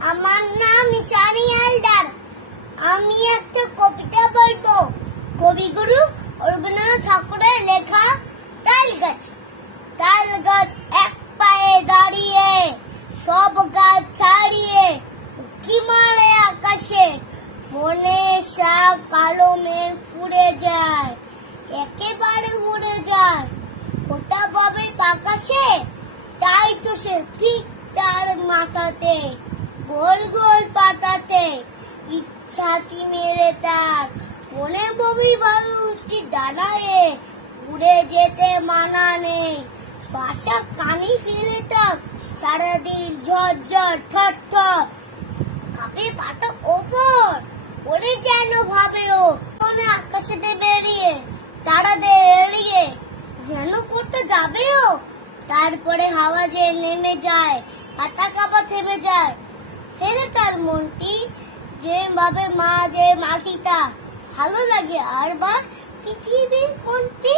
আমার নাম ঈশানী হালদার। আমি একটা কবিতা বলবো। কবিগুরু রবীন্দ্রনাথ ঠাকুরের লেখা তাল গাছ। তাল গাছ এক পায়ে দাঁড়িয়ে, সব গাছ ছাড়িয়ে উঁকি মারে আকাশে। মনে শাক কালো মেঘ ফুরে যায়, একেবারে উড়ে যায়। ওটা পাবে আকাশে, তাই তো সে ঠিক তার মাথাতে গোল গোল পাতাতে ইচ্ছাটি মেরে তার মনে ববি ভাবছি দাঁড়ায় উড়ে যেতে মানা নেই। বাসা কানি ফেলে তার সারাদিন ঝরঝর ঠর ঠর কাঁপে পাতা ওপর ওরে যেন ভাবে ও মনে আকাশেতে বেরিয়ে তারাদের এড়িয়ে যেন করতে যাবে ও। তারপরে হাওয়া যে নেমে যায়, পাতা কাঁপা থেমে যায়। ফেরে তার মনটি যে ভাবে মা যে মাটিটা ভালো লাগে আর বার পৃথিবীর কোনটি।